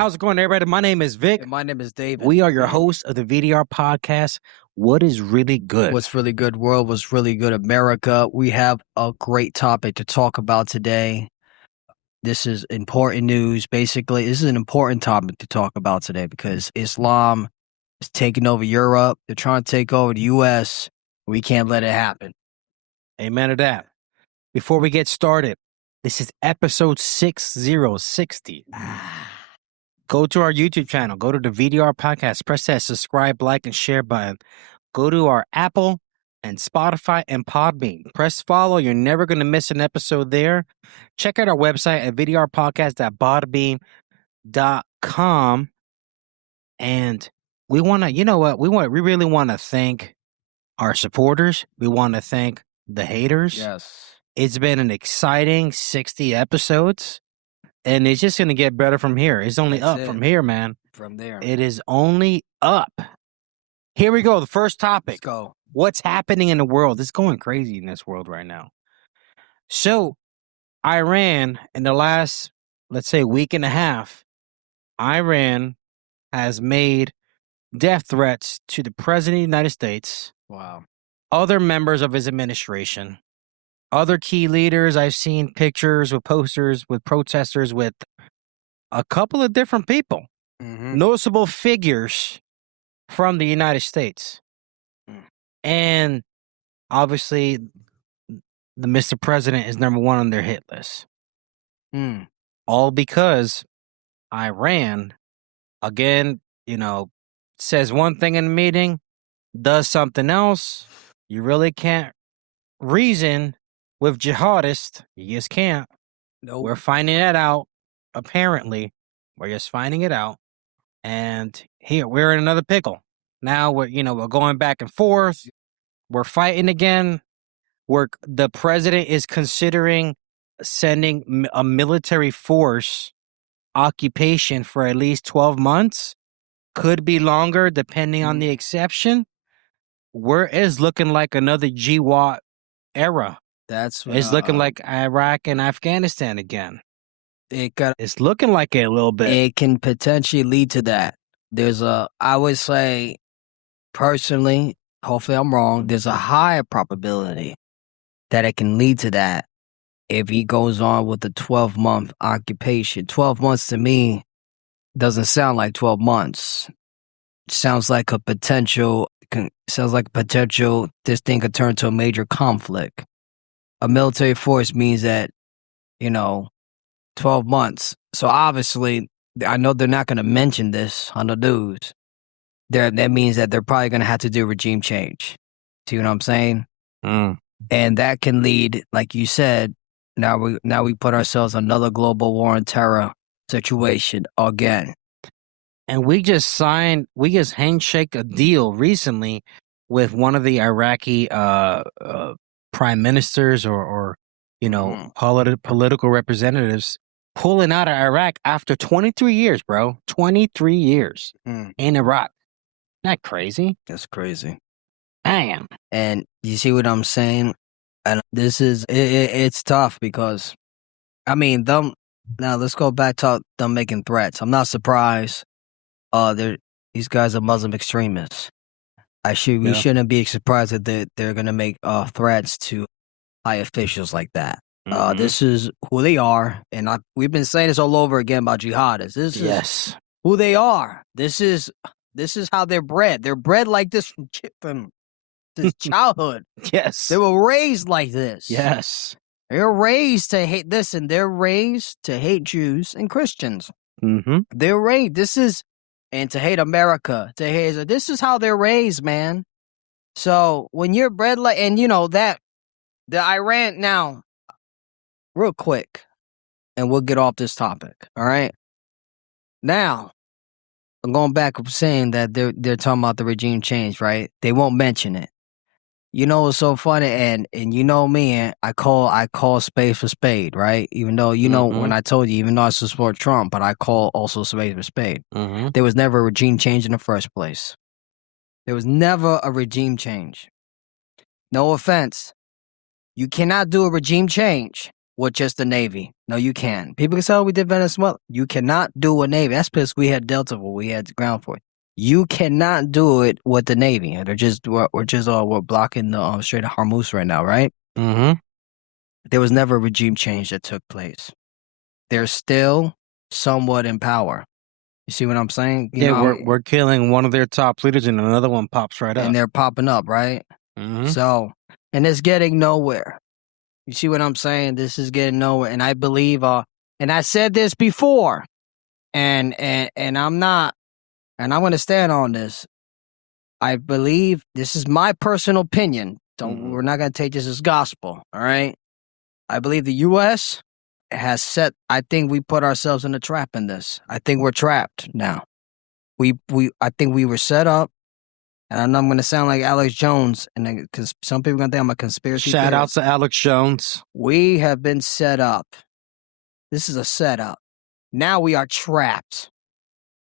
how's it going, everybody? My name is Vic. And my name is David. We are your hosts of the V.D.R podcast. What is really good? What's really good, world? What's really good, America? We have a great topic to talk about today. This is important news. Basically, this is an important topic to talk about today because Islam is taking over Europe. They're trying to take over the U.S. We can't let it happen. Amen to that. Before we get started, this is episode 6060. Go to our YouTube channel. Go to the V.D.R podcast. Press that subscribe, like, and share button. Go to our Apple and Spotify and Podbean. Press follow. You're never going to miss an episode there. Check out our website at vdrpodcast.podbean.com. And we want to, you know what? We really want to thank our supporters. We want to thank the haters. Yes. It's been an exciting 60 episodes. And it's just going to get better from here. It's only up from here, man. From there. It is only up. Here we go. The first topic. Let's go. What's happening in the world? It's going crazy in this world right now. So, Iran, in the last, let's say, week and a half, Iran has made death threats to the President of the United States, Wow. other members of his administration, other key leaders. I've seen pictures with posters with protesters with a couple of different people, noticeable figures from the United States. And obviously, the Mr. President is number one on their hit list. All because Iran, again, says one thing in a meeting, does something else. You really can't reason with jihadists. You just can't. Nope. We're finding that out, apparently. We're just finding it out. And here, we're in another pickle. Now, we're going back and forth. We're fighting again. The president is considering sending a military force occupation for at least 12 months. Could be longer, depending on the exception. It's looking like another GWAT era. It's looking like Iraq and Afghanistan again. It's looking like it a little bit. It can potentially lead to that. I would say, personally, hopefully I'm wrong, there's a higher probability that it can lead to that if he goes on with the 12-month occupation. 12 months to me doesn't sound like 12 months. It sounds like a potential, this thing could turn to a major conflict. A military force means that, 12 months. So obviously, I know they're not going to mention this on the news. That means that they're probably going to have to do regime change. See what I'm saying? And that can lead, like you said, now we put ourselves in another global war on terror situation again. And we just handshake a deal recently with one of the Iraqi prime ministers or political representatives pulling out of Iraq after 23 years, bro. 23 years in Iraq. Isn't that crazy? That's crazy. Damn. And you see what I'm saying? And this is, it's tough because, now let's go back to them making threats. I'm not surprised. These guys are Muslim extremists. We shouldn't be surprised that they're going to make threats to high officials like that. This is who they are, and we've been saying this all over again about jihadists. This is who they are. This is how they're bred. They're bred like this from childhood. Yes, they were raised like this. Yes, they're raised to hate. Listen, they're raised to hate Jews and Christians. They're raised. And to hate America. This is how they're raised, man. So when you're bred like, and that the Iran now. Real quick, and we'll get off this topic, all right? Now, I'm going back to saying that they're talking about the regime change, right? They won't mention it. It's so funny, and you know me, I call spade for spade, right? Even though, when I told you, even though I support Trump, but I call also spade for spade. There was never a regime change in the first place. There was never a regime change. No offense. You cannot do a regime change with just the Navy. No, you can't. People can say, oh, we did Venezuela. You cannot do a Navy. That's because we had Delta, we had ground force. You cannot do it with the Navy. We're blocking the Strait of Hormuz right now, right? Mm-hmm. There was never a regime change that took place. They're still somewhat in power. You see what I'm saying? We're killing one of their top leaders and another one pops right up. And they're popping up, right? Mm-hmm. So, and it's getting nowhere. You see what I'm saying? This is getting nowhere. And I believe, and I said this before, and I'm not, and I'm going to stand on this. I believe, this is my personal opinion. We're not going to take this as gospel, all right? I believe the U.S. has I think we put ourselves in a trap in this. I think we're trapped now. I think we were set up, and I know I'm going to sound like Alex Jones, and because some people are going to think I'm a conspiracy theorist. Shout out to Alex Jones. We have been set up. This is a setup. Now we are trapped.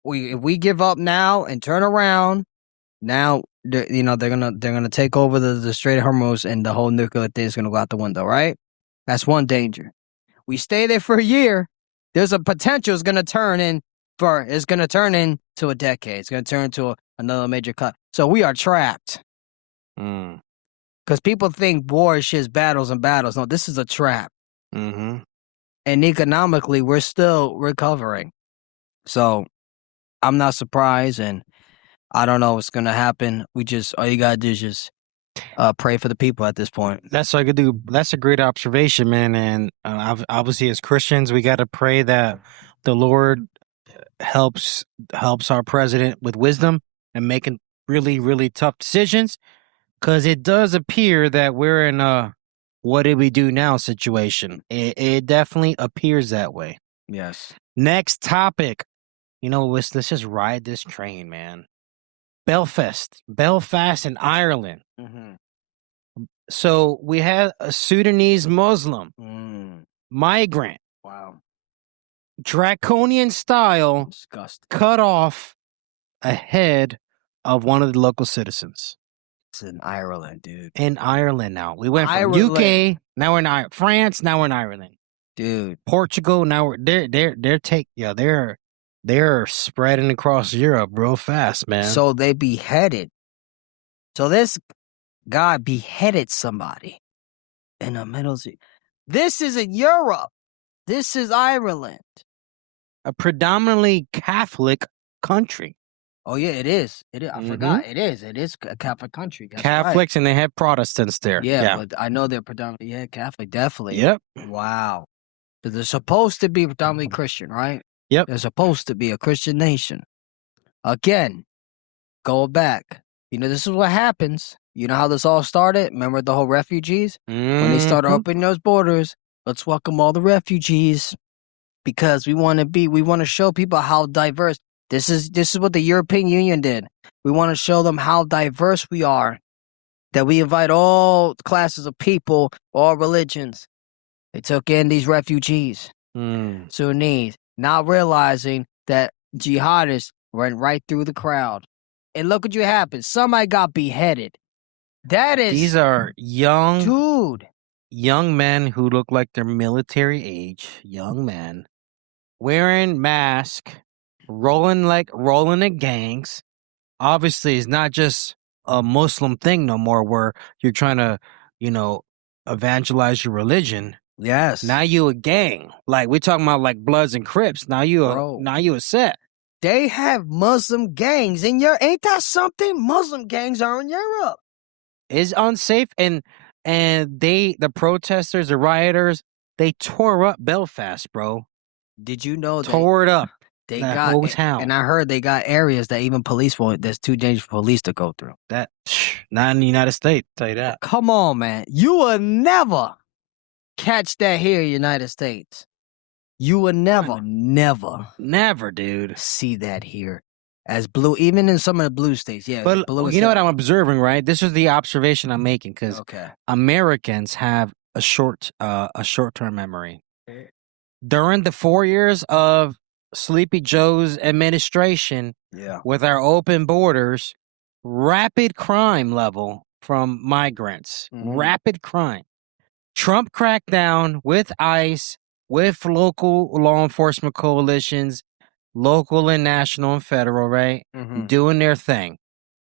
If we give up now and turn around, now they're gonna take over the Strait of Hormuz, and the whole nuclear thing is gonna go out the window. Right? That's one danger. We stay there for a year. There's a potential it's gonna turn into a decade. It's gonna turn into another major cut. So we are trapped. Because people think war is just battles and battles. No, this is a trap. Mm-hmm. And economically, we're still recovering. So I'm not surprised, and I don't know what's going to happen. All you got to do is just pray for the people at this point. That's all I could do. That's a great observation, man. And obviously, as Christians, we got to pray that the Lord helps our president with wisdom and making really, really tough decisions. Because it does appear that we're in a what did we do now situation. It definitely appears that way. Yes. Next topic. Let's just ride this train, man. Belfast in Ireland. Mm-hmm. So we had a Sudanese Muslim migrant. Wow. Draconian style. Disgusting. Cut off a head of one of the local citizens. It's in Ireland, dude. In Ireland now. We went from UK, now we're in France, now we're in Ireland. Dude. Portugal, now they're spreading across Europe real fast, man. So they beheaded. So this guy beheaded somebody in the middle of This isn't Europe. This is Ireland. A predominantly Catholic country. Oh, yeah, it is. I forgot. It is. It is a Catholic country. That's Catholics, right. and they have Protestants there. Yeah, but I know they're predominantly, Catholic, definitely. Yep. Wow. So they're supposed to be predominantly Christian, right? Yep. They're supposed to be a Christian nation. Again, go back. This is what happens. You know how this all started? Remember the whole refugees? When they started opening those borders, let's welcome all the refugees because we want to show people how diverse. This is what the European Union did. We want to show them how diverse we are, that we invite all classes of people, all religions. They took in these refugees, Sunnis, not realizing that jihadists went right through the crowd. And look what happened. Somebody got beheaded. These are young men who look like they're military age, young men, wearing masks, rolling in gangs. Obviously, it's not just a Muslim thing no more where you're trying to, evangelize your religion. Yes. Now you a gang. Like we're talking about like Bloods and Crips. Now you a set. They have Muslim gangs in Europe. Ain't that something? Muslim gangs are in Europe. It's unsafe, and the protesters, the rioters, they tore up Belfast, bro. Did you know tore it up? They that got whole town. And I heard they got areas that even police won't. That's too dangerous for police to go through. That not in the United States. I'll tell you that. Come on, man. You will never catch that here in the United States. You will never, dude, see that here. As blue, even in some of the blue states, yeah. But blue you know what I'm observing, right? This is the observation I'm making because Americans have a short-term memory. During the 4 years of Sleepy Joe's administration, with our open borders, rapid crime level from migrants, rapid crime, Trump cracked down with ICE, with local law enforcement coalitions, local and national and federal, right? Doing their thing.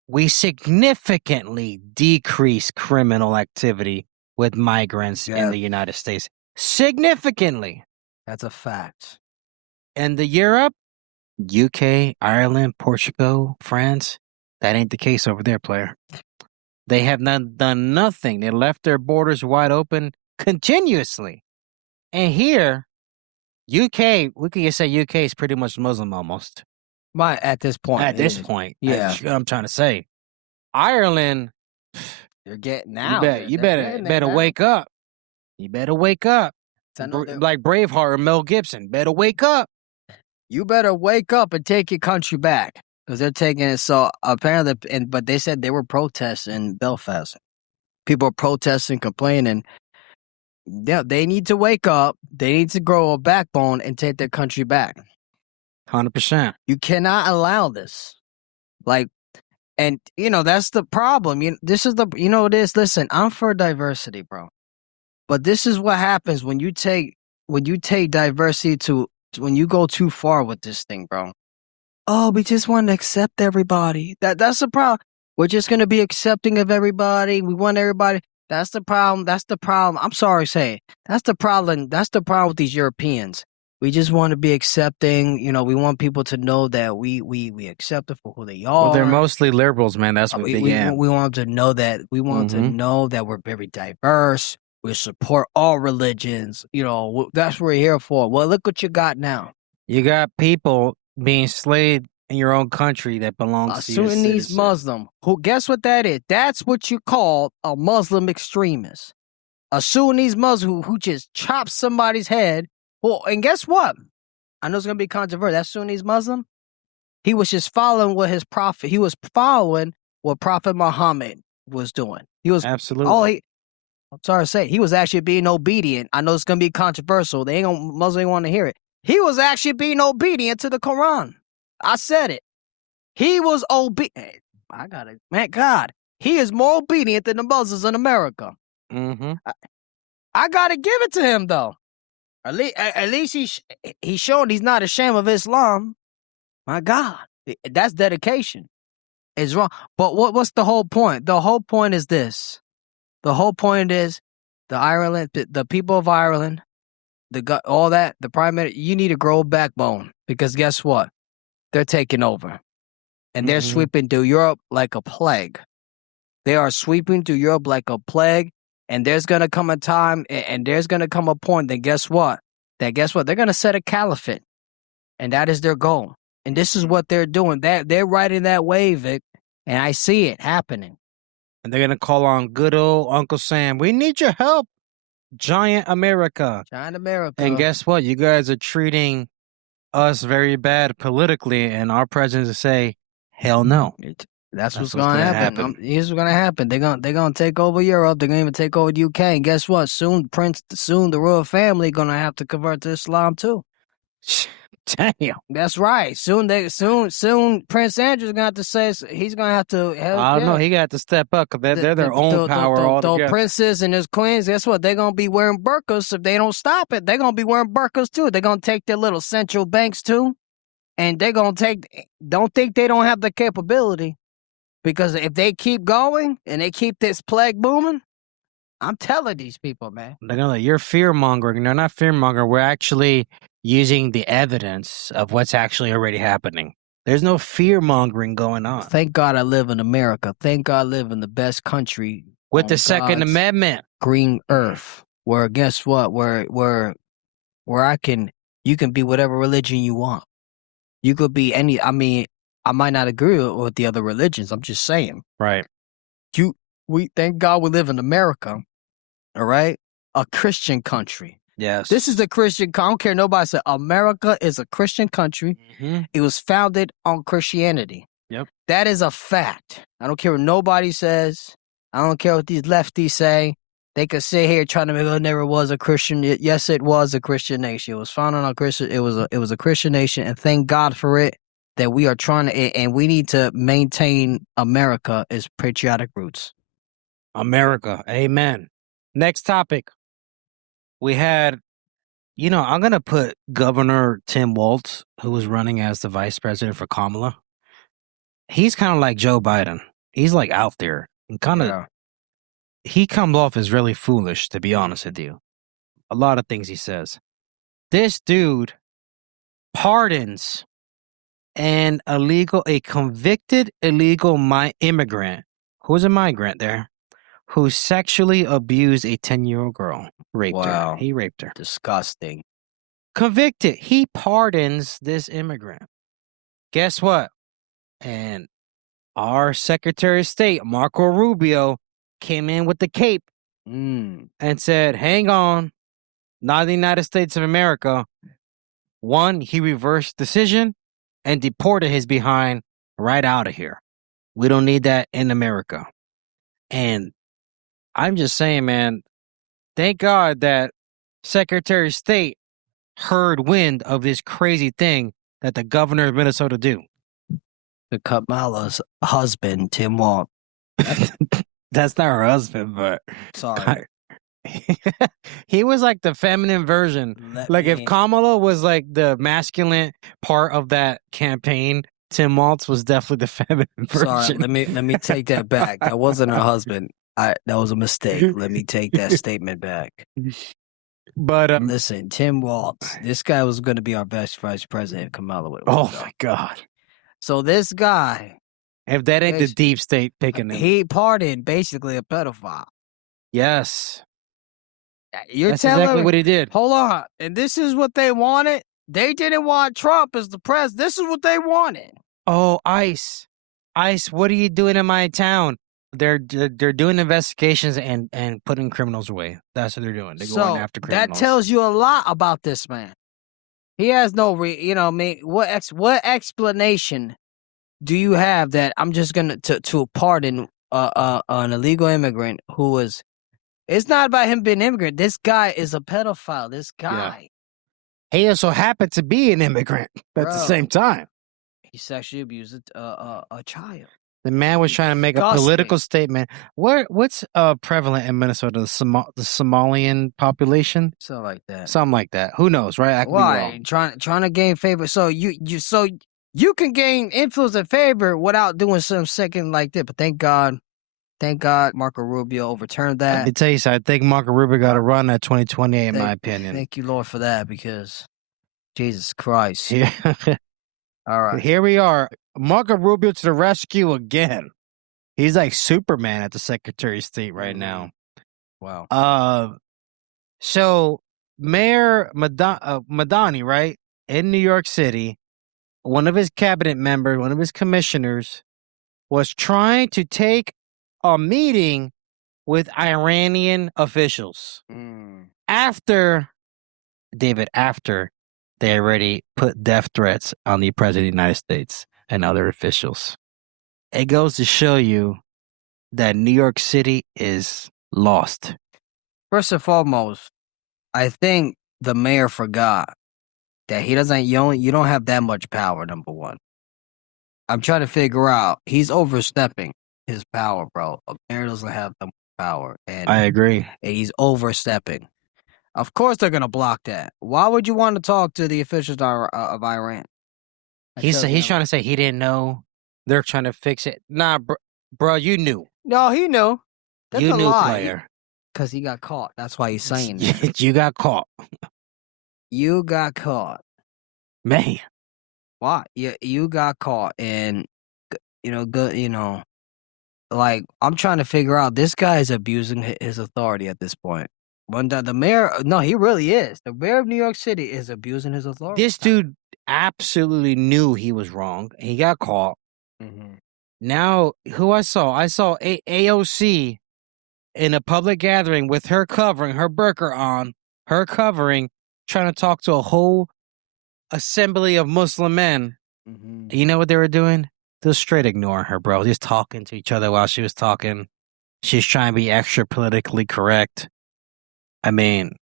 We significantly decrease criminal activity with migrants in the United States. Significantly. That's a fact. And the Europe, UK, Ireland, Portugal, France, that ain't the case over there, player. They have not done nothing. They left their borders wide open continuously. And here, UK, we can just say UK is pretty much Muslim almost. At this point. At this point. Yeah. I'm trying to say. Ireland, you're getting out. You better wake up. You better wake up. Like Braveheart or Mel Gibson. Better wake up. You better wake up and take your country back. Because they're taking it. So apparently, but they said they were protests in Belfast. People are protesting, complaining. Yeah, they need to wake up. They need to grow a backbone and take their country back. 100%. You cannot allow this. And that's the problem. Listen, I'm for diversity, bro. But this is what happens when you take diversity when you go too far with this thing, bro. Oh, we just want to accept everybody. That's the problem. We're just going to be accepting of everybody. We want everybody. That's the problem. That's the problem. I'm sorry to say it. That's the problem. That's the problem with these Europeans. We just want to be accepting. We want people to know that we accept them for who they are. Well, they're mostly liberals, man. That's what they get. We want them to know that. We want to know that we're very diverse. We support all religions. That's what we're here for. Well, look what you got now. You got people being slaved in your own country that belongs to your citizen. Sudanese Muslim. Who? Guess what that is? That's what you call a Muslim extremist. A Sudanese Muslim who just chops somebody's head. Well, and guess what? I know it's going to be controversial. That Sudanese Muslim, he was just following what his prophet. He was following what Prophet Muhammad was doing. He was absolutely. I'm sorry to say, he was actually being obedient. I know it's going to be controversial. Muslims ain't want to hear it. He was actually being obedient to the Quran. I said it. He was obedient. I got it. Man, God, he is more obedient than the Muslims in America. I got to give it to him, though. At least he's showing he's not ashamed of Islam. My God, that's dedication. It's wrong. But what's the whole point? The whole point is this. The whole point is the people of Ireland, the prime minister, you need to grow a backbone because guess what? They're taking over. And they're sweeping through Europe like a plague. They are sweeping through Europe like a plague. And there's going to come a time and there's going to come a point that guess what? They're going to set a caliphate. And that is their goal. And this is what they're doing. They're riding that wave, Vic. And I see it happening. And they're going to call on good old Uncle Sam. We need your help. Giant America. Giant America. And guess what? You guys are treating us very bad politically. And our president will say, hell no. That's what's going to happen. Here's what's going to happen. They're going to take over Europe. They're going to even take over the UK. And guess what? Soon the royal family going to have to convert to Islam too. Damn. That's right. Soon Prince Andrew's going to have to say he's going to have to. I don't know. He got to step up because they're their own power altogether. The princes and his queens, guess what? They're going to be wearing burqas. If they don't stop it, they're going to be wearing burqas too. They're going to take their little central banks too. And they're going to don't think they don't have the capability. Because if they keep going and they keep this plague booming, I'm telling these people, man. You're fear-mongering. They're not fear-mongering. We're actually using the evidence of what's actually already happening. There's no fear-mongering going on. Thank God I live in America. Thank God I live in the best country. With the Second Amendment. Green earth. Where, guess what? Where you can be whatever religion you want. You could be I might not agree with the other religions. I'm just saying. Right. We thank God we live in America. All right? A Christian country. Yes. This is a Christian country. I don't care nobody said America is a Christian country. It was founded on Christianity. Yep. That is a fact. I don't care what nobody says. I don't care what these lefties say. They could sit here trying to make it never was a Christian. Yes, it was a Christian nation. It was founded on Christian. It was a Christian nation, and thank God for it. That we are trying to, and we need to maintain America as patriotic roots. America. Amen. Next topic. we had, I'm going to put Governor Tim Walz, who was running as the vice president for Kamala. He's kind of like Joe Biden. He's like out there and he comes off as really foolish, to be honest with you. A lot of things he says. This dude pardons a convicted illegal immigrant who's a migrant there, who sexually abused a 10-year-old girl. Raped her. He raped her. Disgusting. Convicted. He pardons this immigrant. Guess what? And our Secretary of State, Marco Rubio, came in with the cape and said, hang on, not the United States of America. One, he reversed decision and deported his behind right out of here. We don't need that in America. And I'm just saying, man, thank God that Secretary of State heard wind of this crazy thing that the governor of Minnesota do. The Kamala's husband, Tim Walz. That's not her husband, but sorry. He was like the feminine version. If Kamala was like the masculine part of that campaign, Tim Walz was definitely the feminine version. Sorry, let me take that back. That wasn't her husband. That was a mistake. Let me take that statement back. But listen, Tim Walz, this guy was going to be our best vice president. Kamala would. Oh my God! So this guy, if that ain't the deep state picking him, he pardoned basically a pedophile. Yes, that's exactly what he did. Hold on, and this is what they wanted. They didn't want Trump as the president. This is what they wanted. Oh, ICE, what are you doing in my town? They're doing investigations and putting criminals away. That's what they're doing. They're going after criminals. That tells you a lot about this man. He has no, what explanation do you have that I'm just gonna to pardon an illegal immigrant who was? It's not about him being an immigrant. This guy is a pedophile. This guy. Yeah. He also happened to be an immigrant at the same time. He sexually abused a child. The man was trying to make a political statement. What's prevalent in Minnesota? The Somalian population? Something like that. Who knows, right? I could be wrong. Trying to gain favor. So you can gain influence and favor without doing something second like that. But thank God, Marco Rubio overturned that. Let me tell you something. I think Marco Rubio got to run at 2028, in my opinion. Thank you, Lord, for that, because Jesus Christ. Yeah. All right. Here we are. Marco Rubio to the rescue again. He's like Superman at the Secretary of State right now. Wow. So Mayor Madani, right, in New York City, one of his cabinet members, one of his commissioners, was trying to take a meeting with Iranian officials after they already put death threats on the President of the United States and other officials. It goes to show you that New York City is lost. First and foremost, I think the mayor forgot that you don't have that much power, number one. I'm trying to figure out, he's overstepping his power, bro. A mayor doesn't have the power. And I agree. And he's overstepping. Of course they're going to block that. Why would you want to talk to the officials of Iran? He's trying to say he didn't know. They're trying to fix it. Nah, bro, you knew. No, he knew. That's you a knew, lie. player. Because he got caught. That's why he's saying that. You got caught. You got caught. Man. Why? You got caught. And, like, I'm trying to figure out, this guy is abusing his authority at this point. The mayor, no, he really is. The mayor of New York City is abusing his authority. This dude absolutely knew he was wrong. He got caught. Mm-hmm. Now, who I saw AOC in a public gathering with her covering, her burqa on, her covering, trying to talk to a whole assembly of Muslim men. Mm-hmm. You know what they were doing? Just straight ignoring her, bro. Just talking to each other while she was talking. She's trying to be extra politically correct. I mean,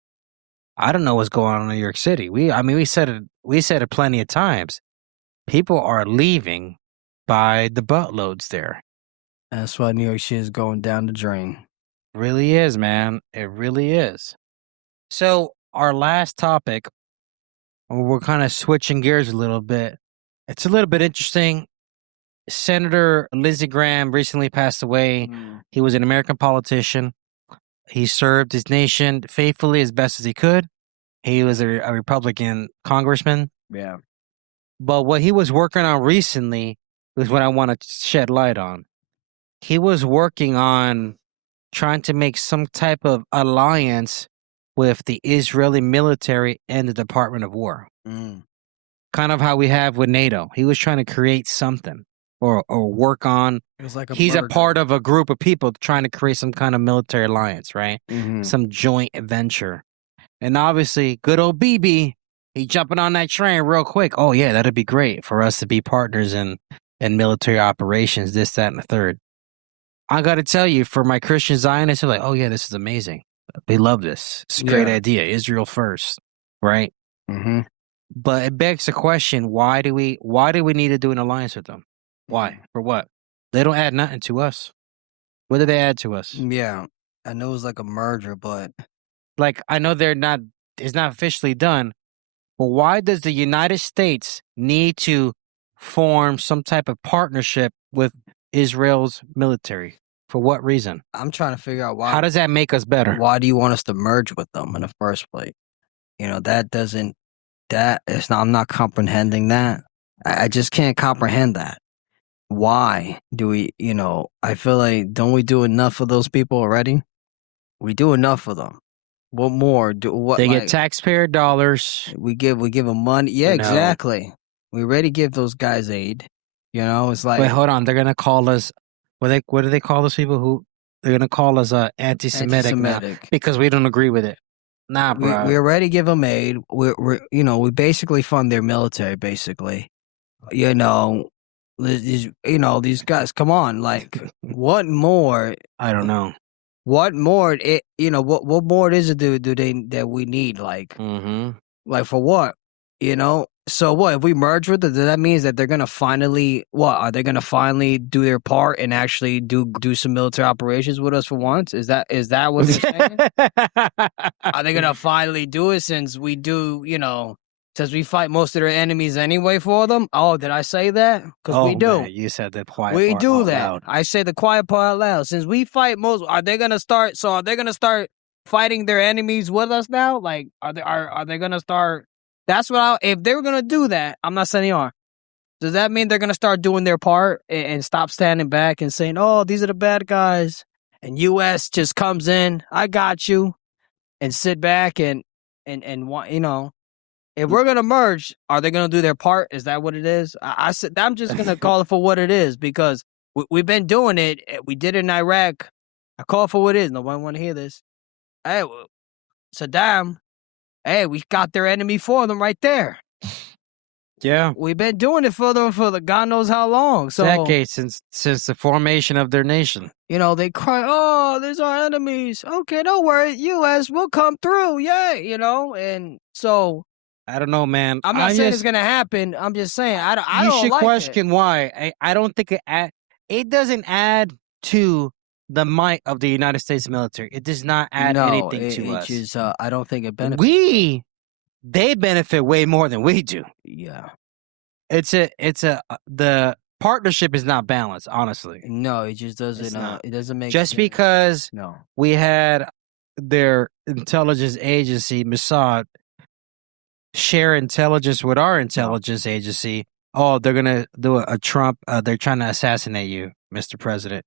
I don't know what's going on in New York City. We said it plenty of times. People are leaving by the buttloads there. That's why New York City is going down the drain. It really is, man. It really is. So our last topic, we're kind of switching gears a little bit. It's a little bit interesting. Senator Lindsey Graham recently passed away. He was an American politician. He served his nation faithfully as best as he could. He was a Republican congressman. Yeah. But what he was working on recently is what I want to shed light on. He was working on trying to make some type of alliance with the Israeli military and the Department of War. Kind of how we have with NATO. He was trying to create something or work on. It was like he's a part of a group of people trying to create some kind of military alliance, right? Some joint venture. And obviously, good old BB, he jumping on that train real quick. Oh, yeah, that'd be great for us to be partners in military operations, this, that, and the third. I got to tell you, for my Christian Zionists, they're like, oh, yeah, this is amazing. They love this. It's a great idea. Israel first, right? But it begs the question, why do we need to do an alliance with them? Why? For what? They don't add nothing to us. What do they add to us? Yeah, I know it's like a merger, but... Like, I know it's not officially done, but why does the United States need to form some type of partnership with Israel's military? For what reason? I'm trying to figure out why. How does that make us better? Why do you want us to merge with them in the first place? I'm not comprehending that. I just can't comprehend that. Why do we, I feel like, don't we do enough for those people already? We do enough for them. What more? They get taxpayer dollars. We give them money. Yeah, exactly. We already give those guys aid. It's like... Wait, hold on. They're going to call us... What do they call those people who... They're going to call us anti-Semitic now because we don't agree with it. Nah, bro. We already give them aid. We basically fund their military, basically. These guys, come on. Like, what more? I don't know. What more? What more is it that we need? Like, like for what? So what? If we merge with it, does that mean that they're gonna finally? What are they gonna finally do their part and actually do some military operations with us for once? Is that what they're saying? Are they gonna finally do it since we do? Since we fight most of their enemies anyway for them. Oh, did I say that? Because we do. Man, you said the quiet we part do out that. loud. I say the quiet part out loud. Since we fight most, are they gonna start? So are they gonna start fighting their enemies with us now? Like, are they gonna start? That's what if they were gonna do that. I'm not saying they are. Does that mean they're gonna start doing their part and stop standing back and saying, "Oh, these are the bad guys," and U.S. just comes in, "I got you," and sit back and if we're gonna merge, are they gonna do their part? Is that what it is? I said I'm just gonna call it for what it is because we've been doing it. We did it in Iraq. I call it for what it is. Nobody want to hear this. Hey, Saddam. Hey, we got their enemy for them right there. Yeah, we've been doing it for them for God knows how long. So decades since the formation of their nation. They cry, "Oh, there's our enemies." Okay, don't worry, U.S. will come through. Yeah, and so. I don't know, man. I'm not saying it's gonna happen. I'm just saying I don't. You should question why. I don't think it doesn't add to the might of the United States military. It does not add anything to us. Just, I don't think it benefits. They benefit way more than we do. Yeah, the partnership is not balanced. Honestly, no, it just doesn't. It doesn't make just sense. because we had their intelligence agency Mossad share intelligence with our intelligence agency. Oh, they're gonna do a Trump. They're trying to assassinate you, Mr. President.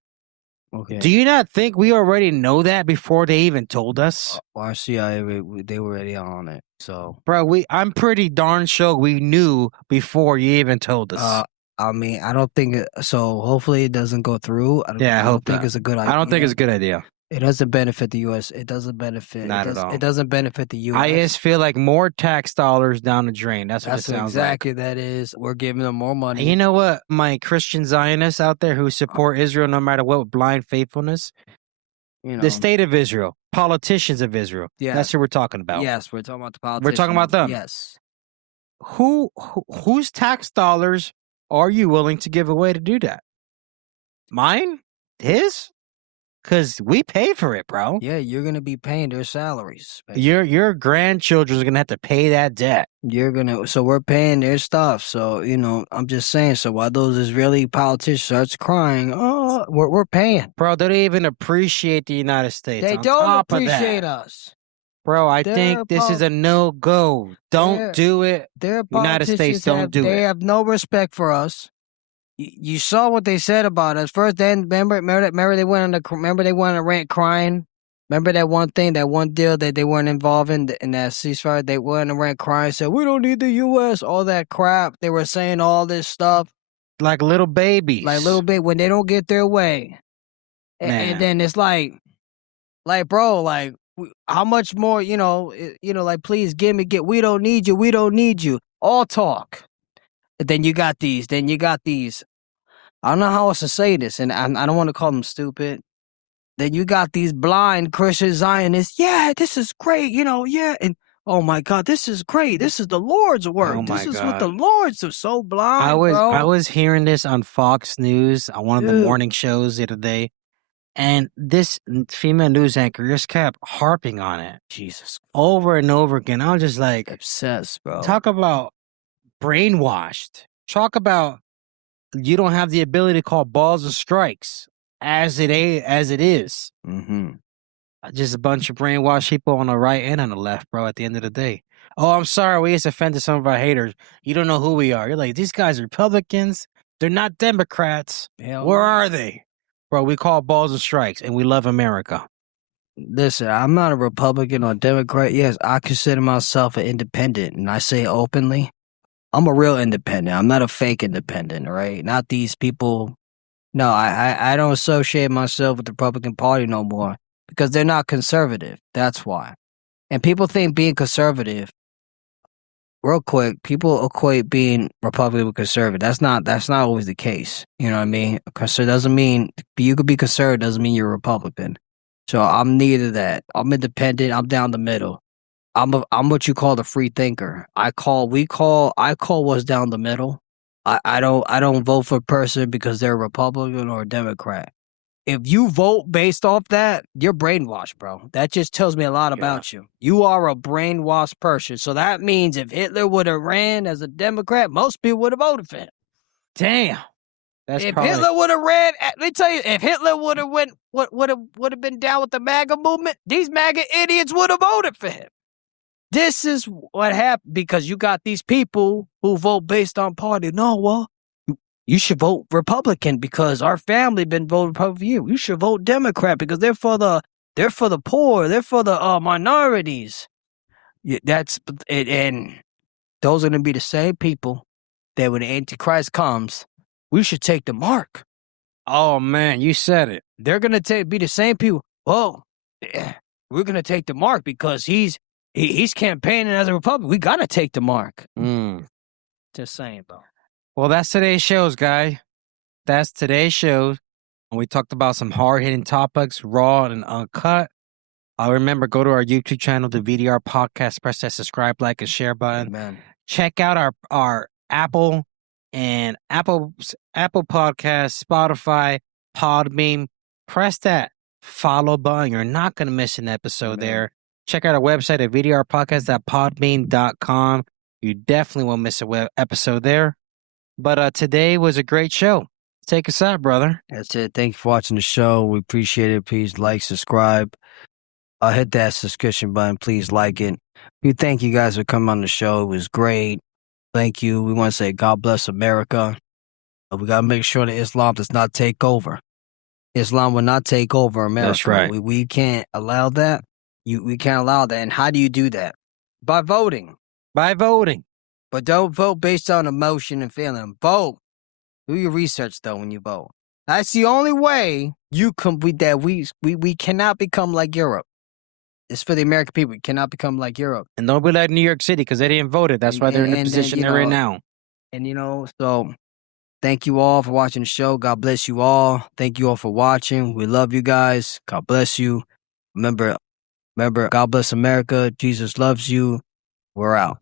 Okay. Do you not think we already know that before they even told us? Our CIA, they were already on it. So, bro, I'm pretty darn sure we knew before you even told us. I mean, I don't think so. Hopefully, it doesn't go through. I don't think it's a good idea. I don't think it's a good idea. It doesn't benefit the U.S. It doesn't benefit. Not at all. It doesn't benefit the U.S. I just feel like more tax dollars down the drain. That's what it sounds exactly like. That is. We're giving them more money. And you know what? My Christian Zionists out there who support Israel no matter what with blind faithfulness, the state of Israel, politicians of Israel. Yes. That's what we're talking about. Yes, we're talking about the politicians. We're talking about them. Yes. Whose tax dollars are you willing to give away to do that? Mine? His? Because we pay for it, bro. Yeah, you're going to be paying their salaries. Your grandchildren are going to have to pay that debt. So we're paying their stuff. So, I'm just saying, so while those Israeli politicians starts crying, we're paying. Bro, they don't even appreciate the United States. They on don't top appreciate of that, us. bro, I think this is a no-go. Don't do it. Their United States, don't do it. They have no respect for us. You saw what they said about us. First, then remember they went on a rant crying. Remember that one thing, that one deal that they weren't involved in that ceasefire. They went on a rant crying, said we don't need the U.S. All that crap. They were saying all this stuff like little babies, when they don't get their way. And then it's like, bro, like how much more? Like please we don't need you. We don't need you. All talk. Then you got these. I don't know how else to say this, and I don't want to call them stupid. Then you got these blind Christian Zionists. Yeah, this is great, yeah. And oh my God, this is great. This is the Lord's work. This is what the Lord's are so blind, I was hearing this on Fox News on one of the morning shows the other day, and this female news anchor just kept harping on it. Jesus. Over and over again. I was just like, obsessed, bro. Talk about brainwashed. Talk about you don't have the ability to call balls and strikes as it is. Mm-hmm. Just a bunch of brainwashed people on the right and on the left, bro, at the end of the day. Oh, I'm sorry. We just offended some of our haters. You don't know who we are. You're like, these guys are Republicans. They're not Democrats. Where are they? Bro, we call balls and strikes, and we love America. Listen, I'm not a Republican or Democrat. Yes, I consider myself an independent, and I say openly, I'm a real independent. I'm not a fake independent, all right? Not these people. No, I don't associate myself with the Republican Party no more because they're not conservative. That's why. And people think being conservative, real quick, people equate being Republican with conservative. That's not always the case. You know what I mean? Conservative doesn't mean you could be conservative. Doesn't mean you're a Republican. So I'm neither that. I'm independent. I'm down the middle. I'm what you call the free thinker. I call what's down the middle. I don't vote for a person because they're a Republican or a Democrat. If you vote based off that, you're brainwashed, bro. That just tells me a lot about you. You are a brainwashed person. So that means if Hitler would have ran as a Democrat, most people would have voted for him. Damn. Hitler would have ran, let me tell you, if Hitler would have been down with the MAGA movement, these MAGA idiots would have voted for him. This is what happened because you got these people who vote based on party. No, well, you should vote Republican because our family been voting Republican for you. You should vote Democrat because they're for the poor, they're for the minorities. And those are going to be the same people that when the Antichrist comes, we should take the mark. Oh man, you said it. They're going to be the same people. Well, we're going to take the mark because he's campaigning as a Republican. We got to take the mark. Just saying, bro. Well, that's today's shows, guy. That's today's show. And we talked about some hard-hitting topics, raw and uncut. Remember, go to our YouTube channel, the V.D.R podcast. Press that subscribe, like, and share button. Amen. Check out our Apple Podcast, Spotify, Podbean. Press that follow button. You're not going to miss an episode there. Check out our website at vdrpodcast.podbean.com. You definitely won't miss a episode there. But today was a great show. Take us out, brother. That's it. Thank you for watching the show. We appreciate it. Please like, subscribe. Hit that subscription button. Please like it. We thank you guys for coming on the show. It was great. Thank you. We want to say God bless America. We got to make sure that Islam does not take over. Islam will not take over America. That's right. We can't allow that. We can't allow that. And how do you do that? By voting. But don't vote based on emotion and feeling. Vote. Do your research, though, when you vote. That's the only way we cannot become like Europe. It's for the American people. We cannot become like Europe. And don't be like New York City because they didn't vote it. That's why they're in the position they're in now. And, so thank you all for watching the show. God bless you all. Thank you all for watching. We love you guys. God bless you. Remember, God bless America. Jesus loves you. We're out.